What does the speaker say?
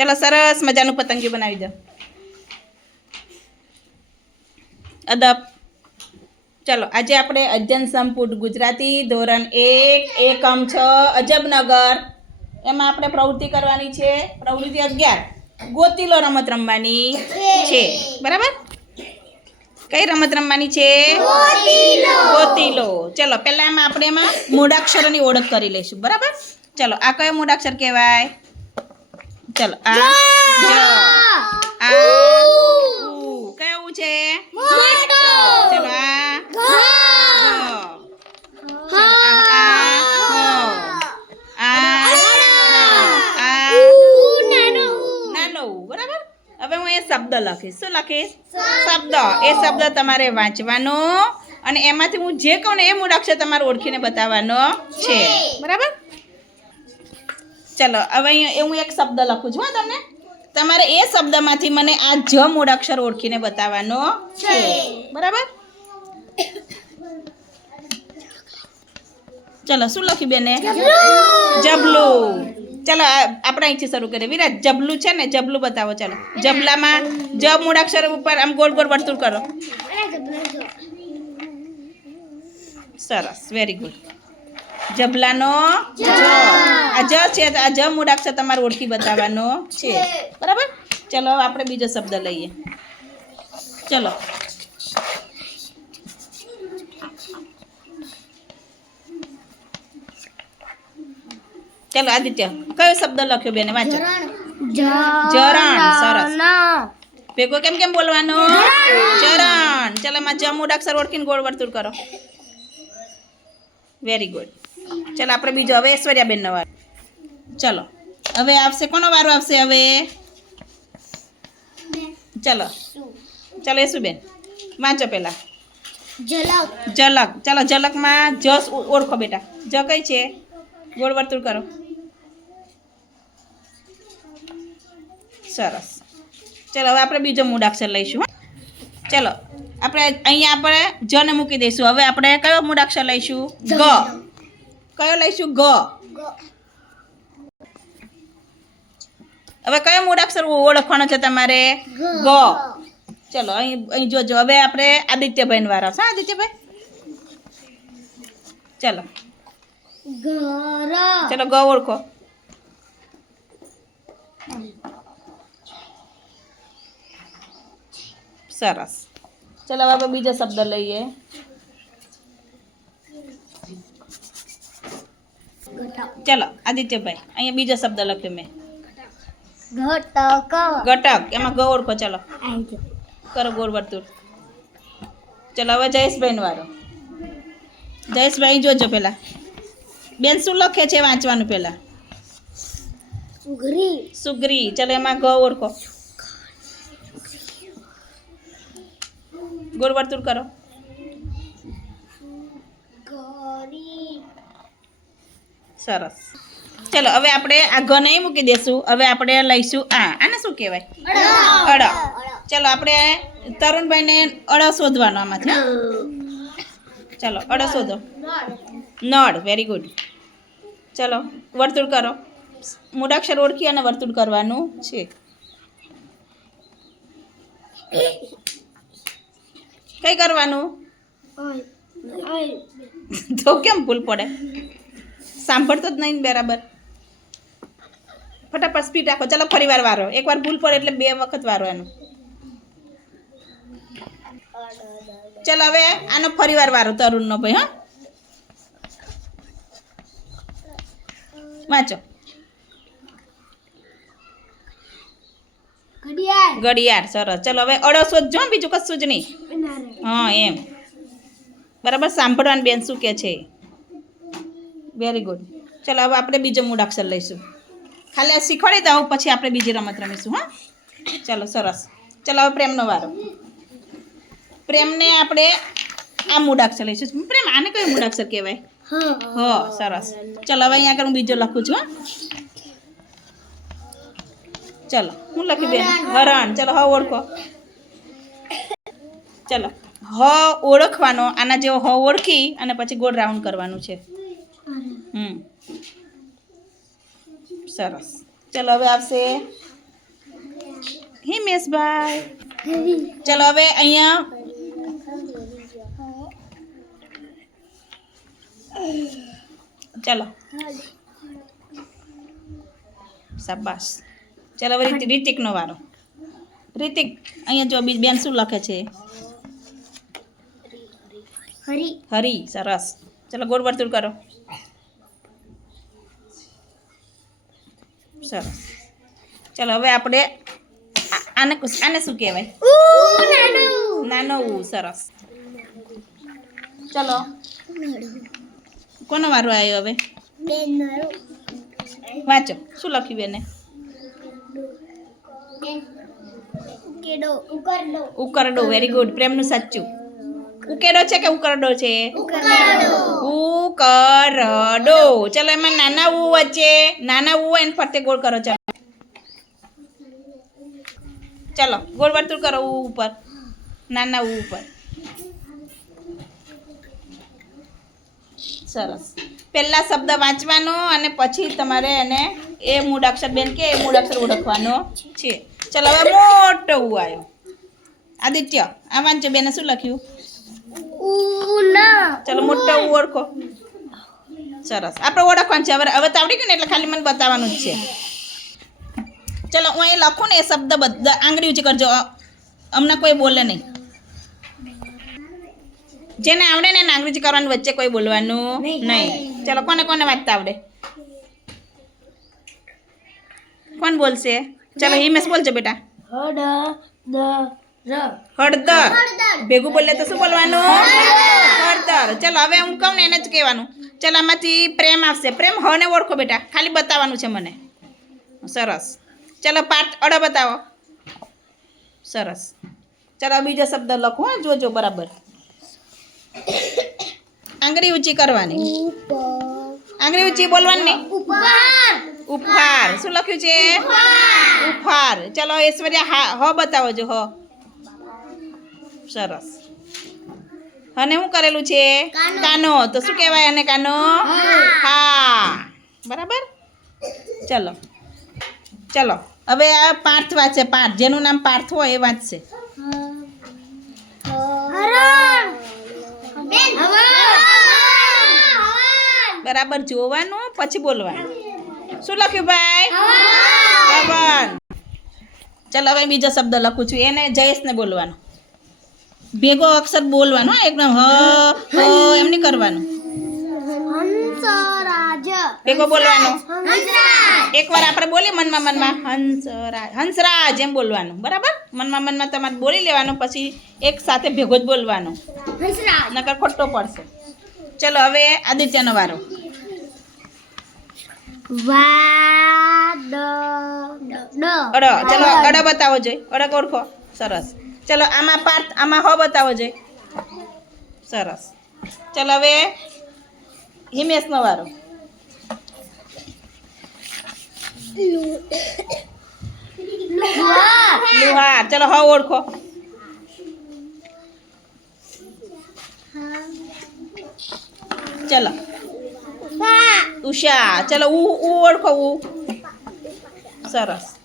ચલો સરસ મજાનું પતંગિયું બનાવી દો. અદબ. ચલો આજે આપણે અજ્જન સંપુટ ગુજરાતી ધોરણ એક એકમ છ અજબનગર. એમાં આપણે પ્રવૃત્તિ કરવાની છે. પ્રવૃત્તિ અગિયાર. ગોતીલો રમત રમવાની છે. બરાબર? કઈ રમત રમવાની છે? ગોતીલો. ચલો પહેલા એમાં આપણે એમાં મૂળાક્ષરોની ઓળખ કરી લઈશું. બરાબર? ચલો આ કયો મૂળાક્ષર કહેવાય? ચલો આ જ આ ઉ. કયો છે? ચલો આ ચલો આ હવે હું એ શબ્દ લખીશ. શું લખીશ? શબ્દ. એ શબ્દ તમારે વાંચવાનો. અને એમાંથી હું જે કહું ને એ મૂળાક્ષર તમારે ઓળખીને બતાવવાનો છે. બરાબર? ચલો હવે અહીંયા હું એક શબ્દ લખું છું હા તમને. તમારે એ શબ્દમાંથી મને આ જ મૂળાક્ષર ઓળખીને બતાવવાનો છે. બરાબર? ચલો શું લખ્યું બેને? જબલું. ચલો આપણે અહીંથી શરૂ કરીએ. વિરાટ જબલું છે ને જબલું બતાવો ચલો. જબલામાં જ મૂળાક્ષર ઉપર આમ ગોળ ગોળ વર્તુળ કરો. સરસ વેરી ગુડ જબલાનો જ. આ જ છે આ જ મૂળાક્ષર તમારે ઓળખી બતાવવાનો. છે. બરાબર? ચલો આપણે બીજો શબ્દ લઈએ. ચલો. ચલો આદિત્ય કયો શબ્દ લખ્યો બેને? વાંચો. જરણ સરસ. ભેગો કેમ કેમ બોલવાનો? ચરણ ચલો એમાં જ મૂળાક્ષર ઓળખીને ગોળ વર્તુળ કરો. વેરી ગુડ ચલો આપણે બીજો હવે ઐશ્વર્યાબેનનો વારો ચલો. હવે આવશે કોનો વારો આવશે હવે? ચલો. ચલો યશુબેન વાંચો પહેલાં. ઝલક ચલો ઝલકમાં જસ ઓળખો બેટા. જ કઈ છે? ગોળ વર્તુળ કરો. સરસ. ચલો હવે આપણે બીજો મૂળાક્ષર લઈશું. ચલો આપણે અહીંયા આપણે જને મૂકી દઈશું. હવે આપણે કયો મૂળાક્ષર લઈશું? ગ. કયો લઈશું? ગ. હવે કયો મૂળાક્ષર ઓળખવાનો છે તમારે? ગ ચલો અહીં અહીં જોજો. હવે આપણે આદિત્યભાઈ વાર આવશે. હા, આદિત્યભાઈ? ચલો. ચલો ગ ઓળખો. સરસ. ચલો હવે આપણે બીજો શબ્દ લઈએ. ચલો આદિત્યભાઈ અહીંયા બીજો શબ્દ લખ્યો મેં. ઘટક. ઘટક. એમાં ગ ઓળખો ચલો. કરો ગોળ વર્તુળ. ચલો હવે જયેશભાઈનો વારો. જયેશભાઈ જોજો પેલા. બેન શું લખે છે વાંચવાનું પેલા? સુગ્રી. ચલો એમાં ગ ઓળખો ગોળ વર્તુળ કરો. સરસ. ચલો હવે આપણે આ ઘ નહીં મૂકી દેશું. હવે આપણે લઈશું આ. આને શું કહેવાય? અડ. ચલો આપણે તરુણભાઈને અડ શોધવાનો આમાંથી? ચલો અડ શોધો. નળ. વેરી ગુડ ચલો વર્તુળ કરો. મૂળાક્ષર ઓળખી અને વર્તુળ કરવાનું છે. કઈ કરવાનું? તો કેમ ભૂલ પડે? સાંભળતો જ નહીં બરાબર. ફટાફટ સ્પીડ રાખો. ચાલો ફરી વાર. વારો એકવાર ભૂલ પડે એટલે બે વખત વારો એનો. ચાલો હવે આનો ફરી વાર વારો તરુણનો ભાઈ હા. વાંચો. ઘડિયાળ. સરસ. ચલો હવે અડસો જ જો બીજું કશું જ નહીં. હા એમ. બરાબર? સાંભળવાનું બેન શું કે છે. વેરી ગુડ ચલો હવે આપણે બીજો મૂળાક્ષર લઈશું. ખાલી આ શીખવાડી દઉં પછી આપણે બીજી રમત રમીશું હા? ચલો સરસ. ચલો હવે પ્રેમનો વારો. પ્રેમને આપણે આ મૂળાક્ષર લઈશું. પ્રેમ આને કયું મૂળાક્ષર કહેવાય? હ. સરસ. ચલો હવે અહીંયા આગળ હું બીજો લખું છું હા? ચલો હું લખી બેન? હરણ. ચલો હ ઓળખો. ચલો હ ઓળખવાનો આના જેવો હ ઓળખી અને પછી ગોળ રાઉન્ડ કરવાનું છે. હમ. સરસ. ચલો હવે આવશે. હિમેશભાઈ ચલો હવે અહીંયા ચલો. શાબાશ. ચલો હવે રીતિ- રીતિકનો વારો. રિતિક અહીંયા જો બીજ બેન શું લખે છે? હરી. હરી સરસ. ચલો ગોળ વર્તુળ કરો. સરસ. ચલો હવે આપણે આને આને શું કહેવાય? ઉ નાનું ઉ સરસ. ચલો. કોનો વારો આવ્યો હવે? વાંચો. શું લખ્યું બેને? ઉકરડો. વેરી ગુડ પ્રેમનું સાચું. ઉકેડો છે કે ઉકરડો છે? ઉકરડો. ઉકરડો ચલો એમાં નાના ઉ વચ્ચે નાના ઉ એને ફરતે ગોળ કરો ચલો. ચલો ગોળ વર્તુળ કરો ઉ ઉપર નાના ઉ ઉપર. સરસ. પહેલા શબ્દ વાંચવાનો અને પછી તમારે એને એ મૂળાક્ષર બેન કે એ મૂળાક્ષર ઓળખવાનો છે. ચલો હવે મોટો ઉ આવ્યો. આદિત્ય આ વાંચો બેને શું લખ્યું? ચલો મોટો ઉ ઓળખો. સરસ. આપણે ઓળખવાનું છે. હવે હવે તો આવડી ગયું ને એટલે ખાલી મને બતાવવાનું જ છે. ચલો હું અહીં લખું ને એ શબ્દ બધા આંગળી ઊંચી કરજો. અ- હમણાં કોઈ બોલે નહીં. જેને આવડે ને એને આંગળી ઊંચી કરવાની વચ્ચે કોઈ બોલવાનું નહીં. નહીં. ચલો કોને કોને વાંચતા આવડે? કોણ બોલશે? ચલો હિમેશ બોલજો બેટા. હડ દ ર હળદર. ભેગું બોલે તો શું બોલવાનું? હળદર. ચલો હવે હું કહું ને એને જ કહેવાનું. ચલો આમાંથી પ્રેમ આવશે. પ્રેમ હને ઓળખો બેટા. ખાલી બતાવવાનું છે મને. સરસ. ચાલો પાઠ અડો બતાવો. સરસ. ચાલો બીજો શબ્દ લખો હા. જોજો બરાબર. આંગળી ઊંચી કરવાની. આંગળી ઊંચી બોલવાની. ઉપહાર. શું લખ્યું છે? ઉપહાર. ચાલો ઐશ્વર્યા હા હ બતાવો જો હ. સરસ. અને શું કરેલું છે? કાનો. તો શું કહેવાય અને કાનો? હા. બરાબર? ચલો. ચલો. હવે આ પાર્થ વાંચે. પાર્થ. જેનું નામ પાર્થ હોય એ વાંચશે. બરાબર જોવાનું પછી બોલવાનું. શું લખ્યું ભાઈ? હવન ચલો હવે બીજો શબ્દ લખું છું. એને જયેશને બોલવાનો. ભેગો અક્ષર બોલવાનો એકદમ હ હ એમ નહીં કરવાનું. હંસરાજ. ભેગો બોલવાનો. એકવાર આપણે બોલીએ મનમાં મનમાં. હંસરાજ હંસરાજ એમ બોલવાનું બરાબર? મનમાં મનમાં તમારે બોલી લેવાનું પછી એક સાથે ભેગો જ બોલવાનો. નકર ખોટો પડશે. ચલો હવે આદિત્યનો વારો. વા ડ અડ ચલો અડ બતાવો જોઈ. અડ ઓળખો. સરસ. ચલો, આમાં પાર્થ, આમાં હો બતાવો જોઈએ સરસ. ચલો, હવે હિમેશનો વારો લુહાર. ચલો, હો ઓળખો. ચલો. ઉષા. ચલો ઉ ઓળખો, ઉ. સરસ.